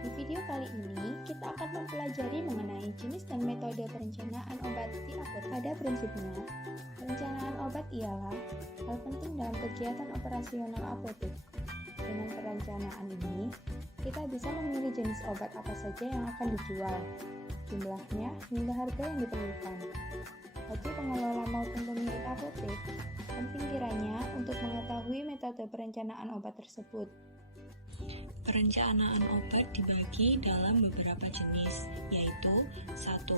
Di video kali ini kita akan mempelajari mengenai jenis dan metode perencanaan obat di apotek. Pada prinsipnya, perencanaan obat ialah hal penting dalam kegiatan operasional apotek. Dengan perencanaan ini, kita bisa memilih jenis obat apa saja yang akan dijual, jumlahnya hingga harga yang diperlukan. Bagi pengelola maupun pemilik apotek, penting kiranya untuk mengetahui metode perencanaan obat tersebut. Perencanaan obat dibagi dalam beberapa jenis, yaitu 1.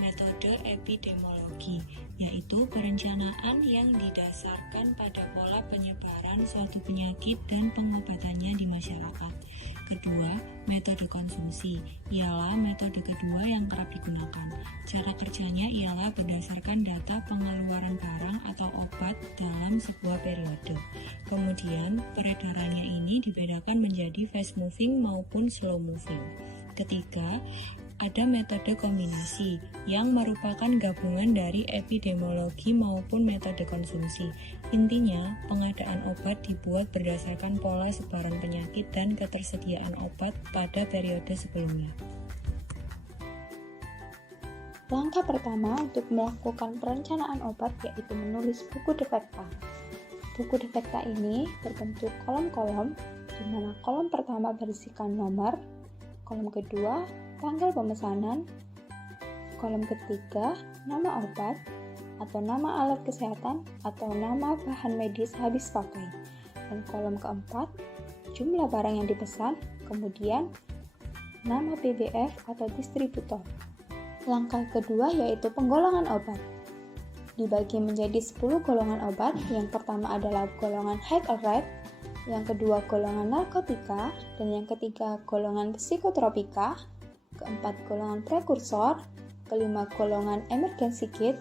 Metode epidemiologi, yaitu perencanaan yang didasarkan pada pola penyebaran suatu penyakit dan pengobatannya di masyarakat. Kedua, metode konsumsi, ialah metode kedua yang kerap digunakan. Cara kerjanya ialah berdasarkan data pengeluaran barang atau obat dalam sebuah periode. Kemudian, peredarannya ini dibedakan menjadi fast moving maupun slow moving. Ketiga, ada metode kombinasi yang merupakan gabungan dari epidemiologi maupun metode konsumsi. Intinya, pengadaan obat dibuat berdasarkan pola sebaran penyakit dan ketersediaan obat pada periode sebelumnya. Langkah pertama untuk melakukan perencanaan obat yaitu menulis buku defekta. Buku defekta ini berbentuk kolom-kolom, di mana kolom pertama berisikan nomor, kolom kedua tanggal pemesanan, kolom ketiga nama obat atau nama alat kesehatan atau nama bahan medis habis pakai, dan kolom keempat jumlah barang yang dipesan, kemudian nama PBF atau distributor. Langkah kedua yaitu penggolongan obat. Dibagi menjadi 10 golongan obat. Yang pertama adalah golongan high rate, yang kedua golongan narkotika, dan yang ketiga golongan psikotropika, keempat golongan prekursor, kelima golongan emergency kit,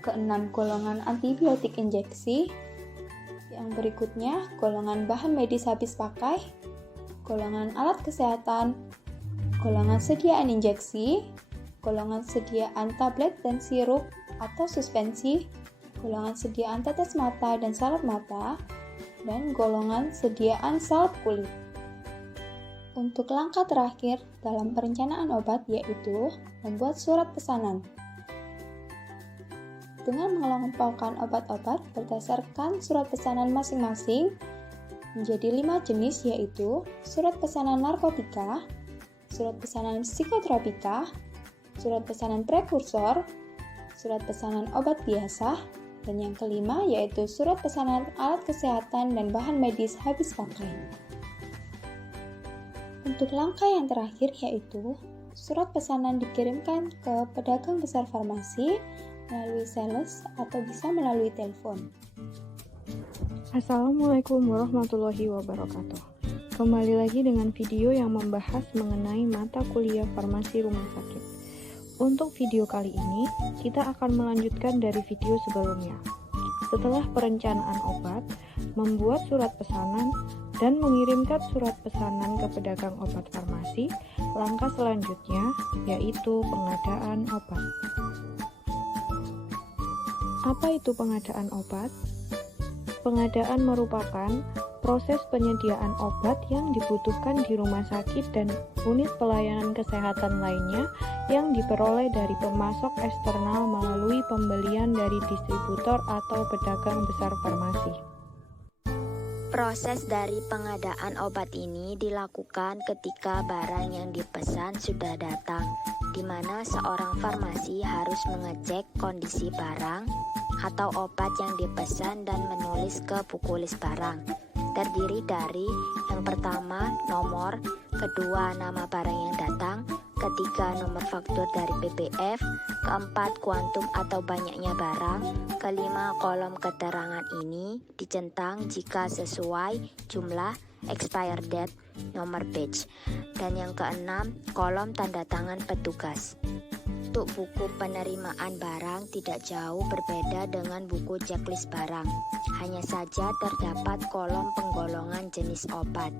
keenam golongan antibiotik injeksi, yang berikutnya golongan bahan medis habis pakai, golongan alat kesehatan, golongan sediaan injeksi, golongan sediaan tablet dan sirup atau suspensi, golongan sediaan tetes mata dan salep mata, dan golongan sediaan salep kulit. Untuk langkah terakhir dalam perencanaan obat yaitu membuat surat pesanan. Dengan mengelompokkan obat-obat berdasarkan surat pesanan masing-masing menjadi 5 jenis yaitu surat pesanan narkotika, surat pesanan psikotropika, surat pesanan prekursor, surat pesanan obat biasa, dan yang kelima yaitu surat pesanan alat kesehatan dan bahan medis habis pakai. Untuk langkah yang terakhir yaitu surat pesanan dikirimkan ke pedagang besar farmasi melalui sales atau bisa melalui telepon. Assalamualaikum warahmatullahi wabarakatuh. Kembali lagi dengan video yang membahas mengenai mata kuliah farmasi rumah sakit. Untuk video kali ini, kita akan melanjutkan dari video sebelumnya. Setelah perencanaan obat, membuat surat pesanan, dan mengirimkan surat pesanan ke pedagang obat farmasi, langkah selanjutnya yaitu pengadaan obat. Apa itu pengadaan obat? Pengadaan merupakan proses penyediaan obat yang dibutuhkan di rumah sakit dan unit pelayanan kesehatan lainnya yang diperoleh dari pemasok eksternal melalui pembelian dari distributor atau pedagang besar farmasi. Proses dari pengadaan obat ini dilakukan ketika barang yang dipesan sudah datang, di mana seorang farmasi harus mengecek kondisi barang atau obat yang dipesan dan menulis ke buku list barang. Terdiri dari yang pertama nomor, kedua nama barang yang datang, ketiga nomor faktur dari PBF, keempat kuantum atau banyaknya barang, kelima kolom keterangan ini dicentang jika sesuai jumlah, expire date, nomor batch, dan yang keenam kolom tanda tangan petugas. Untuk buku penerimaan barang tidak jauh berbeda dengan buku checklist barang, hanya saja terdapat kolom penggolongan jenis obat.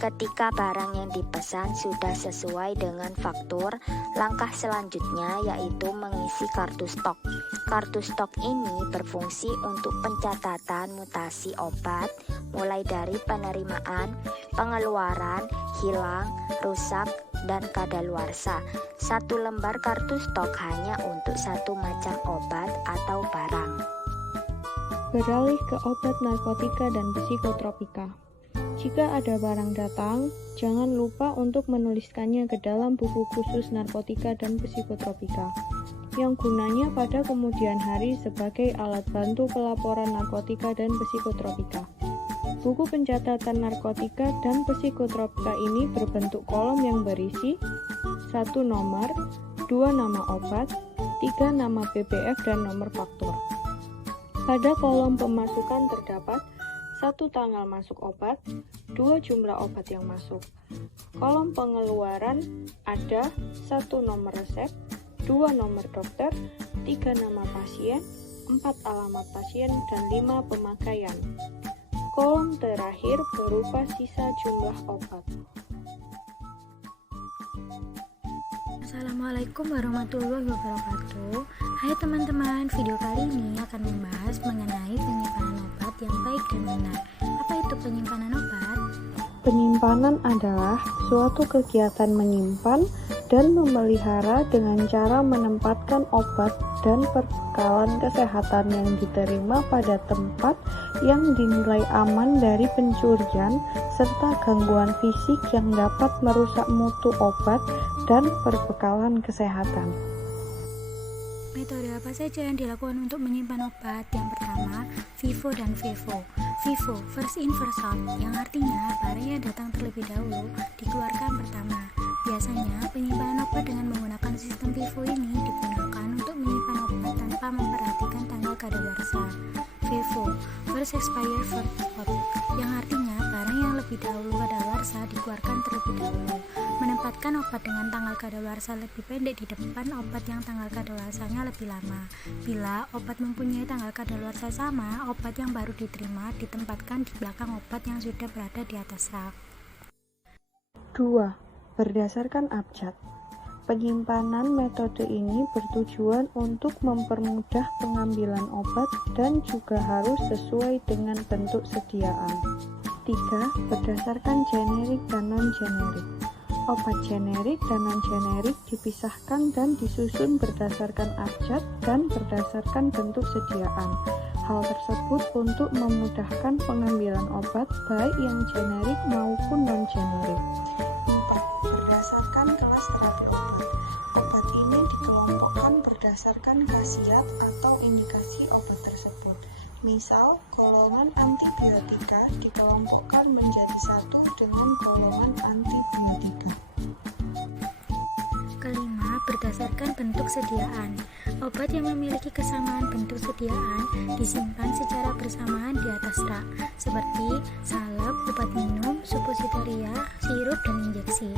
Ketika barang yang dipesan sudah sesuai dengan faktur, langkah selanjutnya yaitu mengisi kartu stok. Kartu stok ini berfungsi untuk pencatatan mutasi obat, mulai dari penerimaan, pengeluaran, hilang, rusak, dan kadaluarsa. Satu lembar kartu stok hanya untuk satu macam obat atau barang. Beralih ke obat narkotika dan psikotropika. Jika ada barang datang, jangan lupa untuk menuliskannya ke dalam buku khusus narkotika dan psikotropika, yang gunanya pada kemudian hari sebagai alat bantu pelaporan narkotika dan psikotropika. Buku pencatatan narkotika dan psikotropika ini berbentuk kolom yang berisi 1 nomor, 2 nama obat, 3 nama PBF dan nomor faktur. Pada kolom pemasukan terdapat 1 tanggal masuk obat, 2 jumlah obat yang masuk. Kolom pengeluaran ada 1 nomor resep, 2 nomor dokter, 3 nama pasien, 4 alamat pasien, dan 5 pemakaian. Kolom terakhir berupa sisa jumlah obat. Assalamualaikum warahmatullahi wabarakatuh. Hai teman-teman, video kali ini akan membahas mengenai penyimpanan obat yang baik dan benar. Apa itu penyimpanan obat? Penyimpanan adalah suatu kegiatan menyimpan dan memelihara dengan cara menempatkan obat dan perbekalan kesehatan yang diterima pada tempat yang dinilai aman dari pencurian serta gangguan fisik yang dapat merusak mutu obat dan perbekalan kesehatan. Metode apa saja yang dilakukan untuk menyimpan obat? Yang pertama, FIFO dan FEFO. FIFO, first in first out, yang artinya barang yang datang terlebih dahulu dikeluarkan pertama. Biasanya penyimpanan obat dengan menggunakan sistem FIFO ini digunakan untuk menyimpan obat tanpa memperhatikan tanggal kadaluarsa. FEFO, first expire first out, yang artinya barang yang lebih dahulu kadaluarsa dikeluarkan terlebih dahulu. Menempatkan obat dengan tanggal kadaluarsa lebih pendek di depan obat yang tanggal kadaluarsanya lebih lama. Bila obat mempunyai tanggal kadaluarsa sama, obat yang baru diterima ditempatkan di belakang obat yang sudah berada di atas rak. 2. Berdasarkan abjad. Penyimpanan metode ini bertujuan untuk mempermudah pengambilan obat dan juga harus sesuai dengan bentuk sediaan. 3. Berdasarkan generik dan non-generik. Obat generik dan non-generik dipisahkan dan disusun berdasarkan abjad dan berdasarkan bentuk sediaan. Hal tersebut untuk memudahkan pengambilan obat baik yang generik maupun non-generik. 4. Berdasarkan kelas terapi obat. Obat ini dikelompokkan berdasarkan khasiat atau indikasi obat tersebut. Misal, golongan antibiotika dikelompokkan menjadi satu dengan golongan antibiotika. Kelima, berdasarkan bentuk sediaan. Obat yang memiliki kesamaan bentuk sediaan disimpan secara bersamaan di atas rak, seperti salep, obat minum, suppositoria, sirup, dan injeksi.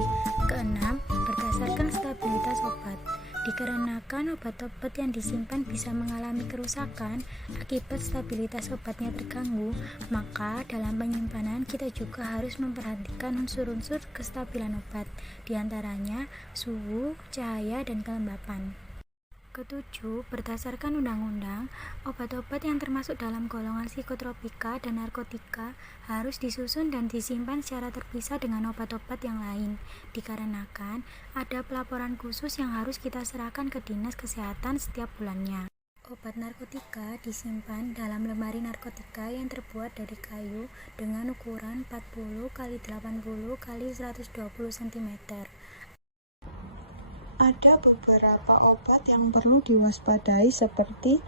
Keenam, berdasarkan stabilitas obat. Dikarenakan obat-obat yang disimpan bisa mengalami kerusakan akibat stabilitas obatnya terganggu, maka dalam penyimpanan kita juga harus memperhatikan unsur-unsur kestabilan obat, diantaranya suhu, cahaya, dan kelembapan. Ketujuh, berdasarkan undang-undang, obat-obat yang termasuk dalam golongan psikotropika dan narkotika harus disusun dan disimpan secara terpisah dengan obat-obat yang lain, dikarenakan ada pelaporan khusus yang harus kita serahkan ke Dinas Kesehatan setiap bulannya. Obat narkotika disimpan dalam lemari narkotika yang terbuat dari kayu dengan ukuran 40 x 80 x 120 cm. Ada beberapa obat yang perlu diwaspadai seperti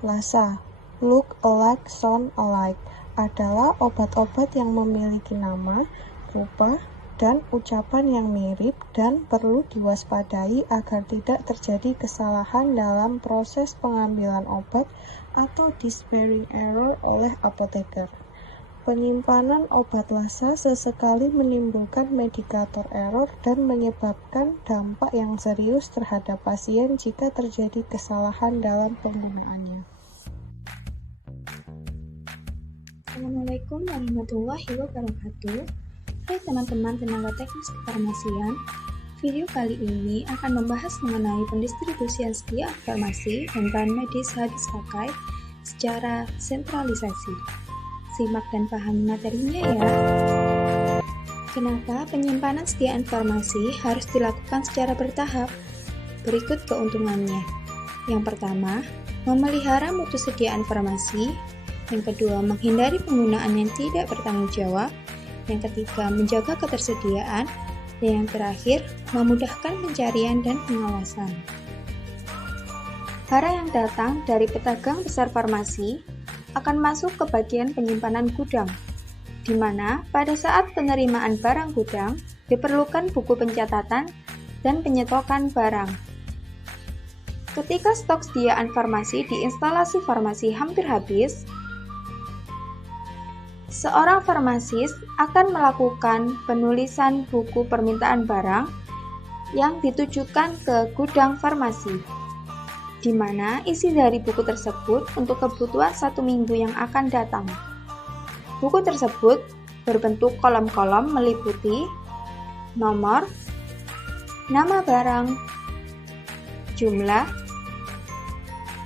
LASA, look alike, sound alike, adalah obat-obat yang memiliki nama, rupa, dan ucapan yang mirip dan perlu diwaspadai agar tidak terjadi kesalahan dalam proses pengambilan obat atau dispensing error oleh apoteker. Penyimpanan obat LASA sesekali menimbulkan medikator error dan menyebabkan dampak yang serius terhadap pasien jika terjadi kesalahan dalam penggunaannya. Assalamualaikum warahmatullahi wabarakatuh. Hai teman-teman tenaga teknis kefarmasian. Video kali ini akan membahas mengenai pendistribusian setiap farmasi dan bahan medis habis pakai secara sentralisasi. Simak dan pahami materinya ya. Kenapa penyimpanan sediaan farmasi harus dilakukan secara bertahap? Berikut keuntungannya. Yang pertama, memelihara mutu sediaan farmasi. Yang kedua, menghindari penggunaan yang tidak bertanggung jawab. Yang ketiga, menjaga ketersediaan. Dan yang terakhir, memudahkan pencarian dan pengawasan. Barang yang datang dari pedagang besar farmasi akan masuk ke bagian penyimpanan gudang, di mana pada saat penerimaan barang gudang diperlukan buku pencatatan dan penyetokan barang. Ketika stok sediaan farmasi di instalasi farmasi hampir habis, seorang farmasis akan melakukan penulisan buku permintaan barang yang ditujukan ke gudang farmasi, di mana isi dari buku tersebut untuk kebutuhan 1 minggu yang akan datang. Buku tersebut berbentuk kolom-kolom meliputi nomor, nama barang, jumlah,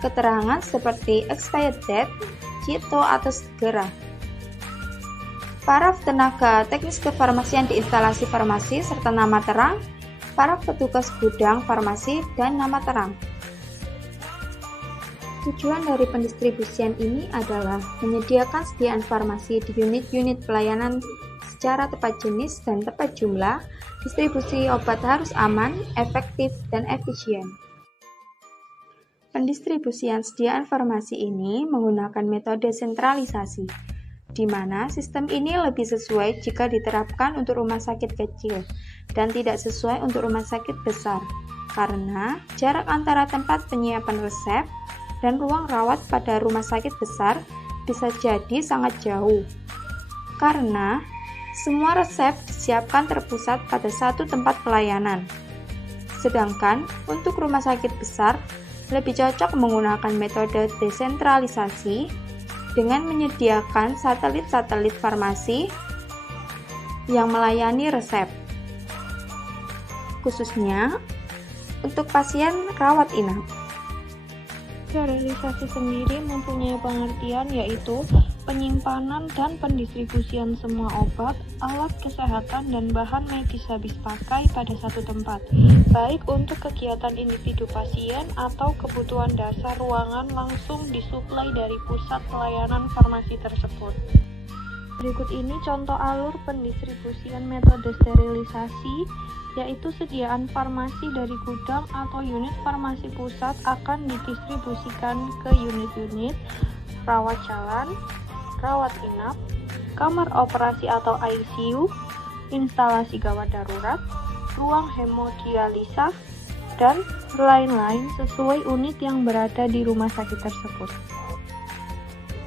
keterangan seperti expired date, cito atau segera, paraf tenaga teknis kefarmasian di instalasi farmasi serta nama terang, paraf petugas gudang farmasi dan nama terang. Tujuan dari pendistribusian ini adalah menyediakan sediaan farmasi di unit-unit pelayanan secara tepat jenis dan tepat jumlah. Distribusi obat harus aman, efektif, dan efisien. Pendistribusian sediaan farmasi ini menggunakan metode sentralisasi, di mana sistem ini lebih sesuai jika diterapkan untuk rumah sakit kecil dan tidak sesuai untuk rumah sakit besar, karena jarak antara tempat penyiapan resep dan ruang rawat pada rumah sakit besar bisa jadi sangat jauh, karena semua resep disiapkan terpusat pada satu tempat pelayanan. Sedangkan untuk rumah sakit besar, lebih cocok menggunakan metode desentralisasi dengan menyediakan satelit-satelit farmasi yang melayani resep, khususnya untuk pasien rawat inap. Sterilisasi sendiri mempunyai pengertian yaitu penyimpanan dan pendistribusian semua obat, alat kesehatan, dan bahan medis habis pakai pada satu tempat, baik untuk kegiatan individu pasien atau kebutuhan dasar ruangan langsung disuplai dari pusat pelayanan farmasi tersebut. Berikut ini contoh alur pendistribusian metode sterilisasi, yaitu sediaan farmasi dari gudang atau unit farmasi pusat akan didistribusikan ke unit-unit rawat jalan, rawat inap, kamar operasi atau ICU, instalasi gawat darurat, ruang hemodialisa, dan lain-lain sesuai unit yang berada di rumah sakit tersebut.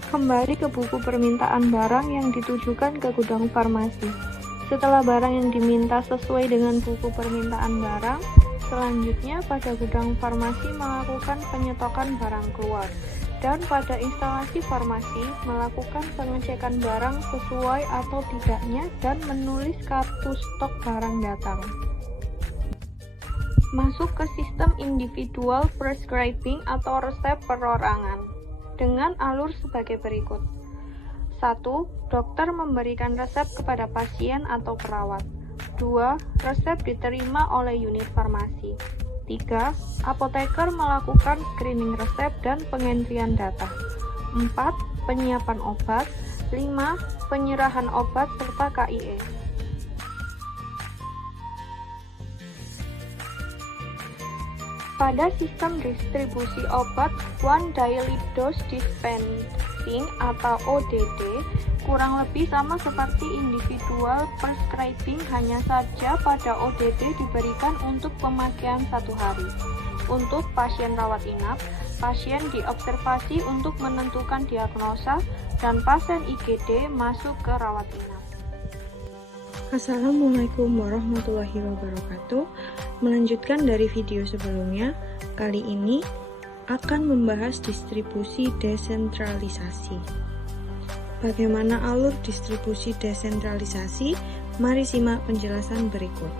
Kembali ke buku permintaan barang yang ditujukan ke gudang farmasi. Setelah barang yang diminta sesuai dengan buku permintaan barang, selanjutnya pada gudang farmasi melakukan penyetokan barang keluar, dan pada instalasi farmasi melakukan pengecekan barang sesuai atau tidaknya dan menulis kartu stok barang datang. Masuk ke sistem individual prescribing atau resep perorangan dengan alur sebagai berikut. 1. Dokter memberikan resep kepada pasien atau perawat. 2. Resep diterima oleh unit farmasi. 3. Apoteker melakukan screening resep dan pengentrian data. 4. Penyiapan obat. 5. Penyerahan obat serta KIE. Pada sistem distribusi obat One Daily Dose Dispensing atau ODD, kurang lebih sama seperti individual prescribing, hanya saja pada ODD diberikan untuk pemakaian 1 hari. Untuk pasien rawat inap, pasien diobservasi untuk menentukan diagnosa, dan pasien IGD masuk ke rawat inap. Assalamualaikum warahmatullahi wabarakatuh. Melanjutkan dari video sebelumnya, kali ini akan membahas distribusi desentralisasi. Bagaimana alur distribusi desentralisasi? Mari simak penjelasan berikut.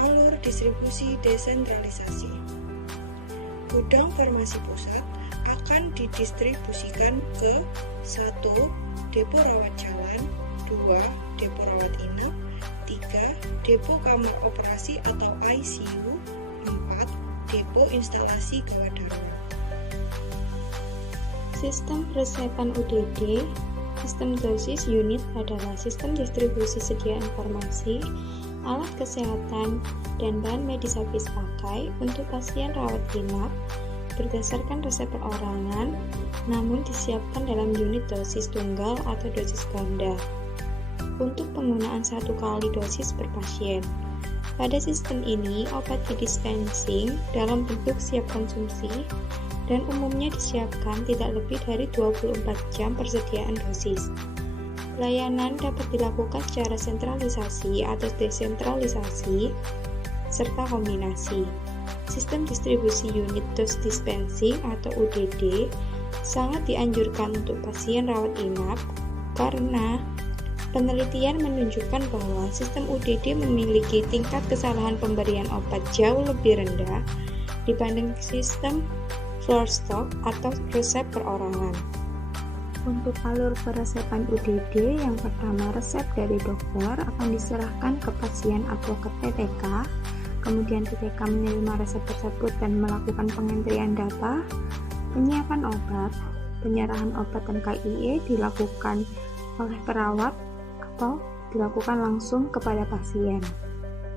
Alur distribusi desentralisasi. Gudang farmasi pusat akan didistribusikan ke 1. Depo rawat jalan, 2. Depo rawat inap, 3. Depo kamar operasi atau ICU, 4. Depo instalasi gawat darurat. Sistem peresepan UDD, sistem dosis unit adalah sistem distribusi sedia informasi, alat kesehatan, dan bahan medis habis pakai untuk pasien rawat inap berdasarkan resep perorangan, namun disiapkan dalam unit dosis tunggal atau dosis ganda untuk penggunaan 1 kali dosis per pasien. Pada sistem ini, obat didispensing dalam bentuk siap konsumsi dan umumnya disiapkan tidak lebih dari 24 jam persediaan dosis. Pelayanan dapat dilakukan secara sentralisasi atau desentralisasi, serta kombinasi. Sistem distribusi unit dose dispensing atau UDD sangat dianjurkan untuk pasien rawat inap karena penelitian menunjukkan bahwa sistem UDD memiliki tingkat kesalahan pemberian obat jauh lebih rendah dibanding sistem floor stock atau resep perorangan. Untuk alur peresepan UDD, yang pertama resep dari dokter akan diserahkan ke pasien atau ke TTK, kemudian TTK menerima resep tersebut dan melakukan pengentrian data, penyiapan obat, penyerahan obat dan KIE dilakukan oleh perawat atau dilakukan langsung kepada pasien.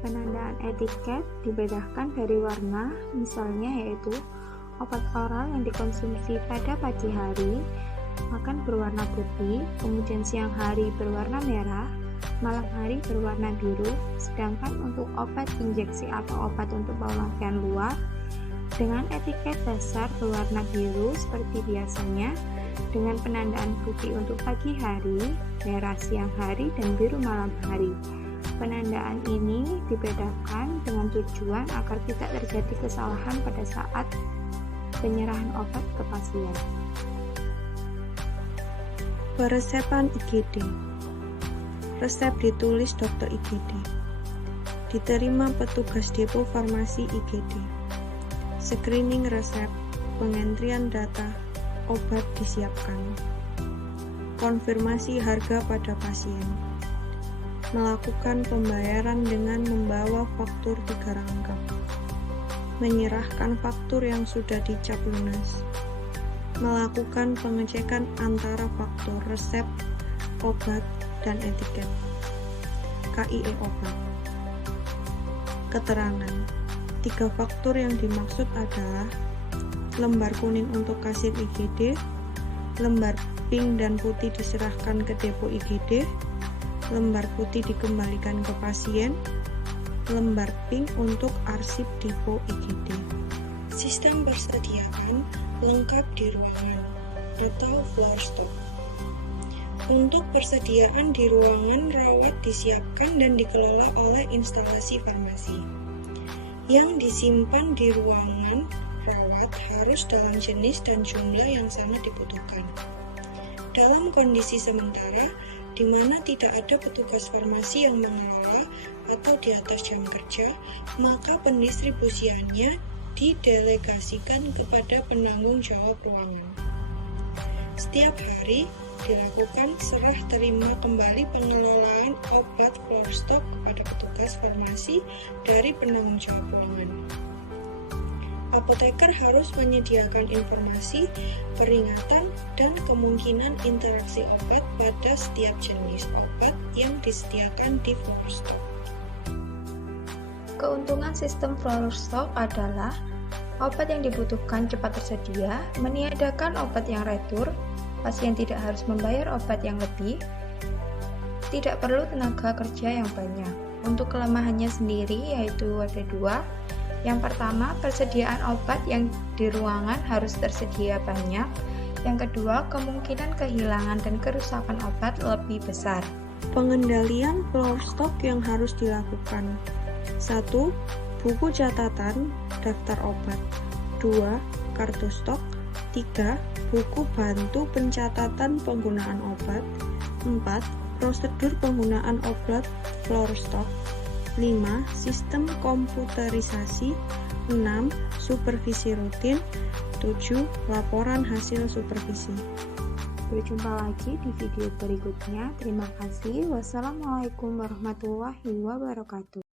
Penandaan etiket dibedakan dari warna, misalnya yaitu obat oral yang dikonsumsi pada pagi hari akan berwarna putih, kemudian siang hari berwarna merah, malam hari berwarna biru, sedangkan untuk obat injeksi atau obat untuk pemakaian luar dengan etiket dasar berwarna biru seperti biasanya dengan penandaan putih untuk pagi hari, merah siang hari, dan biru malam hari. Penandaan ini dibedakan dengan tujuan agar tidak terjadi kesalahan pada saat penyerahan obat ke pasien. Peresepan IGD. Resep ditulis dokter IGD. Diterima petugas depo farmasi IGD. Screening resep, pengentrian data, obat disiapkan. Konfirmasi harga pada pasien. Melakukan pembayaran dengan membawa faktur 3 rangkap. Menyerahkan faktur yang sudah dicap lunas. Melakukan pengecekan antara faktur resep, obat, dan etiket. KIE obat. Keterangan. 3 faktur yang dimaksud adalah lembar kuning untuk kasir IGD, lembar pink dan putih diserahkan ke depo IGD, lembar putih dikembalikan ke pasien, lembar pink untuk arsip depo IGD. Sistem persediaan lengkap di ruangan atau floor stock. Untuk persediaan di ruangan rawat disiapkan dan dikelola oleh instalasi farmasi. Yang disimpan di ruangan rawat harus dalam jenis dan jumlah yang sangat dibutuhkan. Dalam kondisi sementara, di mana tidak ada petugas farmasi yang mengelola atau di atas jam kerja, maka pendistribusiannya didelegasikan kepada penanggung jawab ruangan. Setiap hari dilakukan serah terima kembali pengelolaan obat floor stock kepada petugas farmasi dari penanggung jawab ruangan. Apoteker harus menyediakan informasi, peringatan, dan kemungkinan interaksi obat pada setiap jenis obat yang disediakan di floor stock. Keuntungan sistem floor stock adalah obat yang dibutuhkan cepat tersedia, meniadakan obat yang retur, pasien tidak harus membayar obat yang lebih, tidak perlu tenaga kerja yang banyak. Untuk kelemahannya sendiri yaitu ada 2. Yang pertama, persediaan obat yang di ruangan harus tersedia banyak. Yang kedua, kemungkinan kehilangan dan kerusakan obat lebih besar. Pengendalian floor stock yang harus dilakukan. 1. Buku catatan, daftar obat. 2. Kartu stok. 3. Buku bantu pencatatan penggunaan obat. 4. Prosedur penggunaan obat floor stock. 5. Sistem komputerisasi. 6. Supervisi rutin. 7. Laporan hasil supervisi. berjumpa lagi di video berikutnya. Terima kasih. Wassalamualaikum warahmatullahi wabarakatuh.